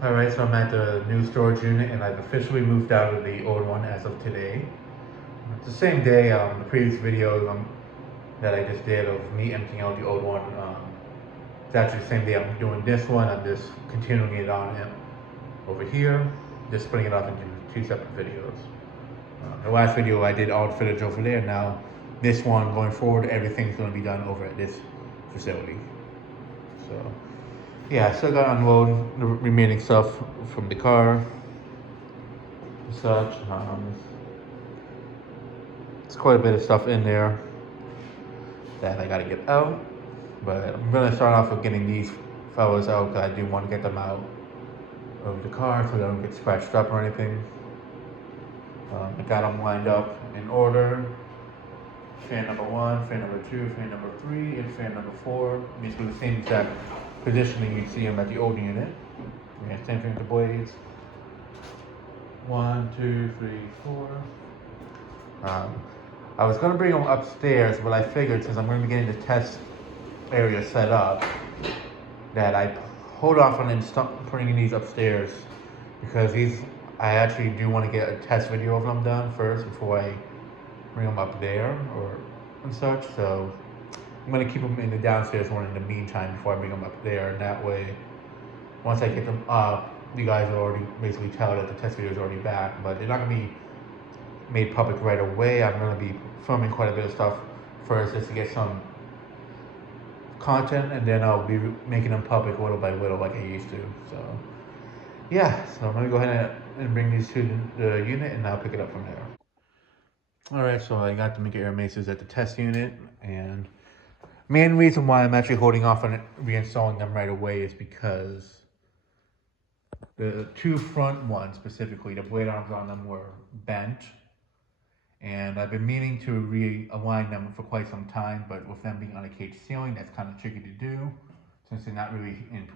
Alright, so I'm at the new storage unit and I've officially moved out of the old one as of today. It's the same day, the previous video that I just did of me emptying out the old one. It's actually the same day I'm doing this one. I'm just continuing it on it over here, just splitting it up into two separate videos. The last video I did all the footage over there. Now, this one going forward, everything's going to be done over at this facility. So, yeah, I still got to unload the remaining stuff from the car and such. It's quite a bit of stuff in there that I gotta get out. But I'm gonna start off with getting these fellas out because I do want to get them out of the car so they don't get scratched up or anything. I got them lined up in order. Fan number one, fan number two, fan number three, and fan number four. Basically the same exact positioning you'd see them at the old unit. Yeah, same thing with the blades. One, two, three, four. Um, I was gonna bring them upstairs, but I figured since I'm gonna be getting the test area set up, that I hold off on putting these upstairs because I actually do want to get a test video of them done first before I bring them up there or and such. So I'm gonna keep them in the downstairs one in the meantime before I bring them up there, and that way, once I get them up, you guys will already basically tell that the test video is already back. But they're not gonna be made public right away. I'm gonna be filming quite a bit of stuff first just to get some content, and then I'll be making them public little by little like I used to. So yeah, so I'm gonna go ahead and bring these to the unit, and I'll pick it up from there. All right, so I got the Mika Air Maces at the test unit, and main reason why I'm actually holding off on reinstalling them right away is because the two front ones specifically, the blade arms on them were bent, and I've been meaning to realign them for quite some time, but with them being on a cage ceiling, that's kind of tricky to do since they're not really in.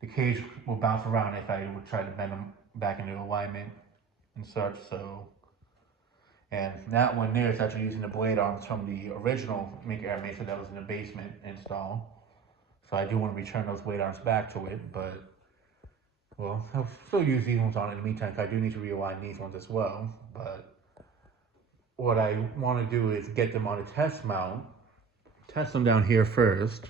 The cage will bounce around if I would try to bend them back into alignment and such. So, and that one there is actually using the blade arms from the original Make Air Mesa that was in the basement install. So I do want to return those blade arms back to it, but well, I'll still use these ones on in the meantime because I do need to realign these ones as well. But what I want to do is get them on a test mount, test them down here first,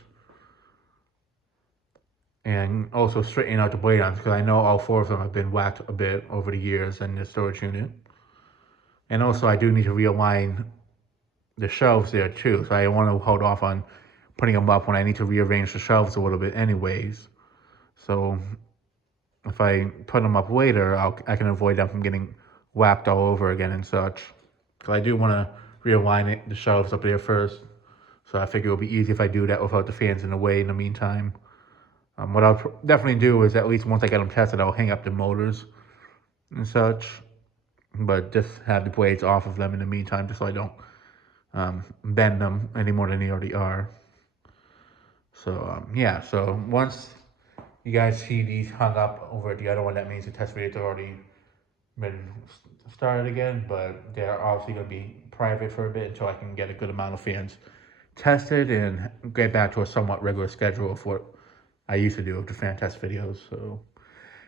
and also straighten out the blade arms because I know all four of them have been whacked a bit over the years in the storage unit. And also I do need to realign the shelves there too, so I want to hold off on putting them up when I need to rearrange the shelves a little bit anyways. So if I put them up later, I can avoid them from getting whacked all over again and such. Because I do want to realign the shelves up there first. So I figure it'll be easy if I do that without the fans in the way in the meantime. What I'll definitely do is at least once I get them tested, I'll hang up the motors and such, but just have the blades off of them in the meantime, just so I don't bend them any more than they already are. So yeah, so once you guys see these hung up over at the other one, that means the test video's already been started again, but they're obviously going to be private for a bit until I can get a good amount of fans tested and get back to a somewhat regular schedule of what I used to do with the fan test videos. So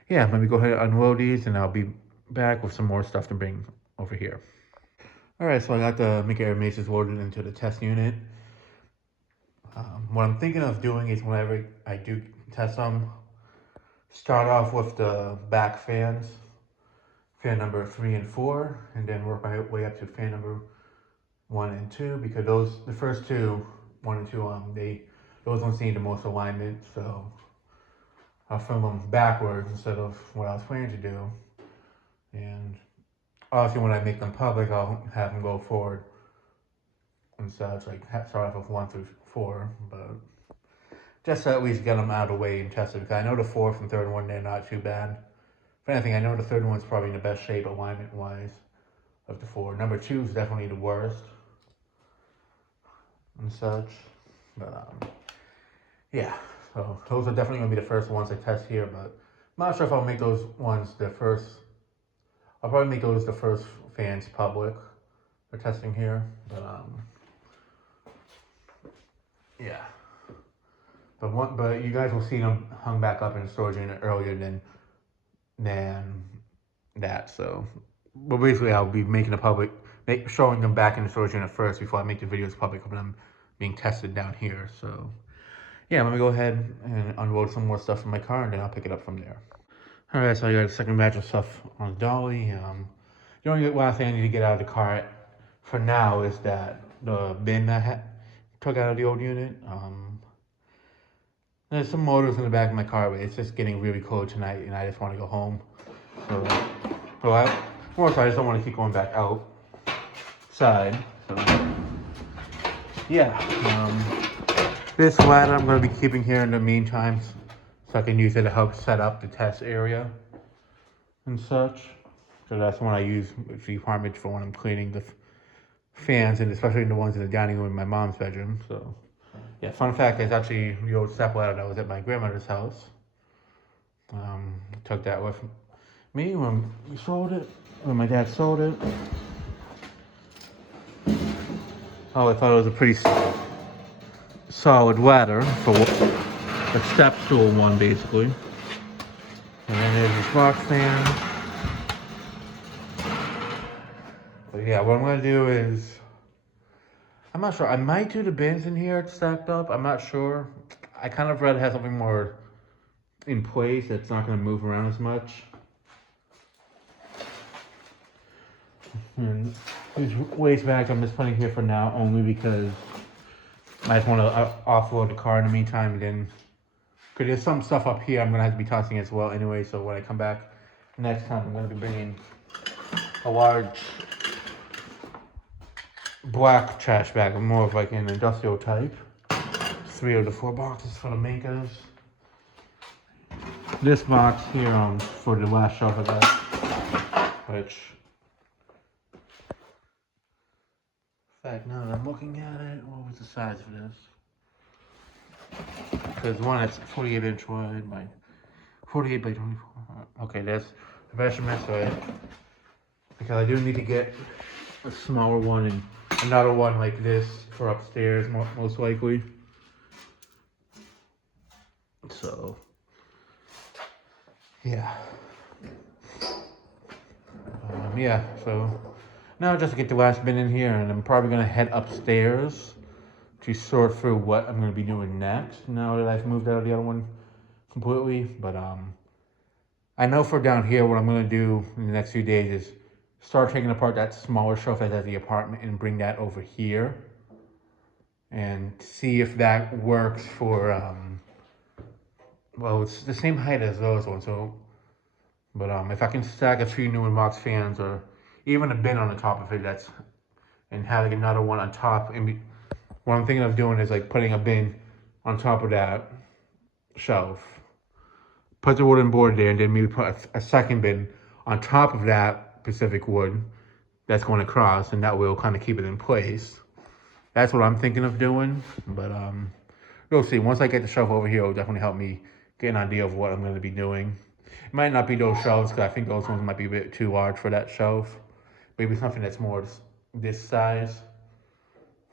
yeah, let me go ahead and unload these, and I'll be back with some more stuff to bring over here. All right, so I got the Mika Air Maces loaded into the test unit. What I'm thinking of doing is whenever I do test them, start off with the back fans, fan number 3 and 4, and then work my way up to fan number 1 and 2, because the first two, 1 and 2, those ones need the most alignment, so I'll film them backwards instead of what I was planning to do. And obviously when I make them public, I'll have them go forward and such, like start off with 1 through 4, but just to at least get them out of the way and test it, because I know the fourth and third one, they're not too bad. If anything, I know the third one's probably in the best shape alignment-wise of the four. Number 2 is definitely the worst and such, but yeah, so those are definitely going to be the first ones I test here, but I'm not sure if I'll make those ones the first. I'll probably make those the first fans public for testing here, but yeah. But you guys will see them hung back up in the storage unit earlier than that. So, but basically, I'll be making the showing them back in the storage unit first before I make the videos public of them being tested down here. So, yeah, let me go ahead and unload some more stuff from my car, and then I'll pick it up from there. All right, so I got a second batch of stuff on the dolly. The only last thing I need to get out of the car for now is that the bin I took out of the old unit. There's some motors in the back of my car, but it's just getting really cold tonight, and I just want to go home. So, I just don't want to keep going back outside. So, yeah. This ladder I'm going to be keeping here in the meantime, so I can use it to help set up the test area and such. So that's the one I use with the apartment for when I'm cleaning the fans, and especially the ones in the dining room in my mom's bedroom. So, yeah, fun fact is actually the old step ladder that was at my grandmother's house. Took that with me when we sold it, when my dad sold it. Oh, I thought it was a pretty solid ladder for a step stool one, basically. And then there's this box fan. But yeah, what I'm gonna do is, I'm not sure. I might do the bins in here stacked up. I'm not sure. I kind of rather have something more in place that's not gonna move around as much. And these waste bags I'm just putting here for now only because I just want to offload the car in the meantime. And then, because there's some stuff up here I'm gonna have to be tossing as well anyway. So when I come back next time, I'm gonna be bringing a large black trash bag, more of like an industrial type. 3 of the 4 boxes for the makers. This box here for the last shelf I got, which, in fact, now that I'm looking at it, what was the size of this? Because one that's 48 inch wide by 48 by 24. Okay, that's the measurement. So because I do need to get a smaller one and another one like this for upstairs, most likely. So, yeah. Yeah, so now just to get the last bin in here, and I'm probably gonna head upstairs to sort through what I'm gonna be doing next now that I've moved out of the other one completely. But I know for down here what I'm gonna do in the next few days is start taking apart that smaller shelf that's at the apartment and bring that over here and see if that works for well, it's the same height as those ones, so but if I can stack a few new inbox fans or even a bin on the top of it, that's and having another one on top. And what I'm thinking of doing is like putting a bin on top of that shelf, put the wooden board there, and then maybe put a second bin on top of that Pacific wood that's going across, and that will kind of keep it in place. That's what I'm thinking of doing, but we'll see. Once I get the shelf over here, it'll definitely help me get an idea of what I'm going to be doing. It might not be those shelves because I think those ones might be a bit too large for that shelf. Maybe something that's more this size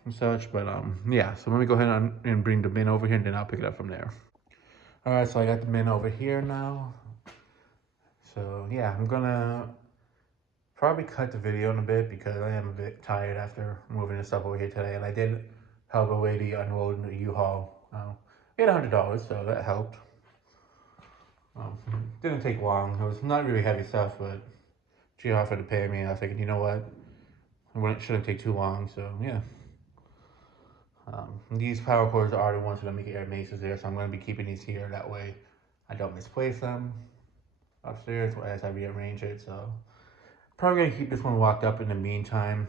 and such. But yeah. So let me go ahead and bring the bin over here, and then I'll pick it up from there. All right. So I got the bin over here now. So yeah, I'm gonna probably cut the video in a bit because I am a bit tired after moving the stuff over here today, and I did help a lady unload the U-Haul. $800, so that helped. Didn't take long. It was not really heavy stuff, but she offered to pay me. I was thinking, you know what? It shouldn't take too long, so yeah. These power cords are the ones that make air maces there, so I'm going to be keeping these here. That way I don't misplace them upstairs as I rearrange it. So probably going to keep this one locked up in the meantime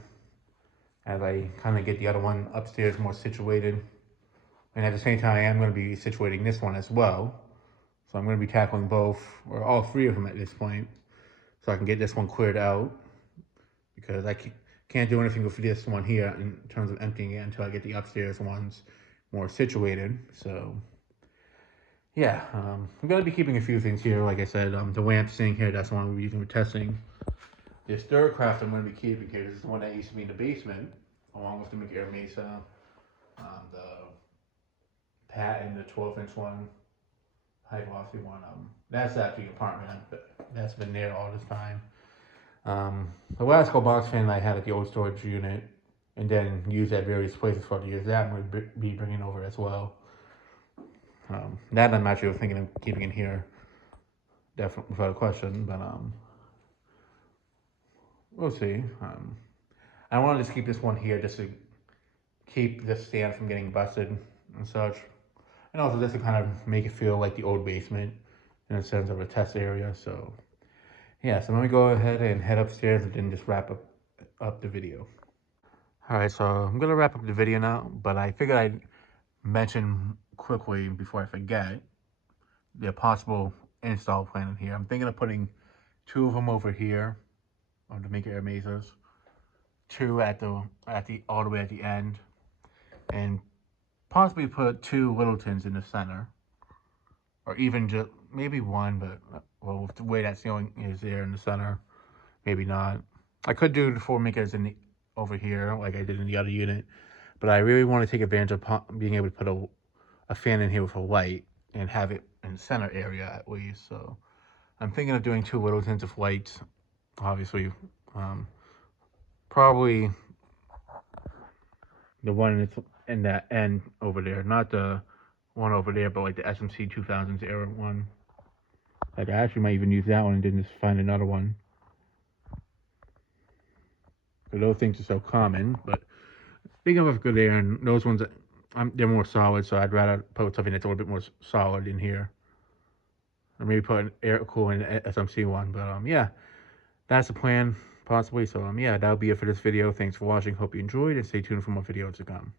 as I kind of get the other one upstairs more situated. And at the same time, I am going to be situating this one as well. So I'm going to be tackling both, or all 3 of them at this point, so I can get this one cleared out. Because I can't do anything with this one here in terms of emptying it until I get the upstairs ones more situated. So, yeah, I'm going to be keeping a few things here. Like I said, the lamp sitting here, that's the one we're using for testing. This third craft I'm going to be keeping here, this is the one that used to be in the basement, along with the McAir Mesa, the patent the 12-inch one, high velocity one. That's actually apartment, but that's been there all this time. The last couple box fan I had at the old storage unit, and then used at various places for the years. That I'm going to be bringing over as well. That I'm actually thinking of keeping in here, definitely without a question. But we'll see. I want to just keep this one here just to keep this stand from getting busted and such, and also just to kind of make it feel like the old basement in a sense of a test area. So yeah, so let me go ahead and head upstairs and then just wrap up the video. All right, so I'm gonna wrap up the video now, but I figured I'd mention quickly before I forget the possible install plan in here. I'm thinking of putting 2 of them over here on the Make Air Mazers, 2 at the all the way at the end, and possibly put 2 Littletons in the center, or even just maybe 1, but well, with the way that ceiling is there in the center, maybe not. I could do the 4 makers in over here like I did in the other unit, but I really want to take advantage of being able to put a fan in here with a light and have it in the center area at least. So I'm thinking of doing 2 Littletons of lights, obviously. Probably the one that's in that end over there, not the one over there, but like the SMC 2000s era one. Like I actually might even use that one and then just find another one. But those things are so common. But speaking of good air, and those ones, they're more solid, so I'd rather put something that's a little bit more solid in here. Or maybe put an air cooling SMC one. But yeah, that's the plan, possibly. So yeah, that'll be it for this video. Thanks for watching. Hope you enjoyed, and stay tuned for more videos to come.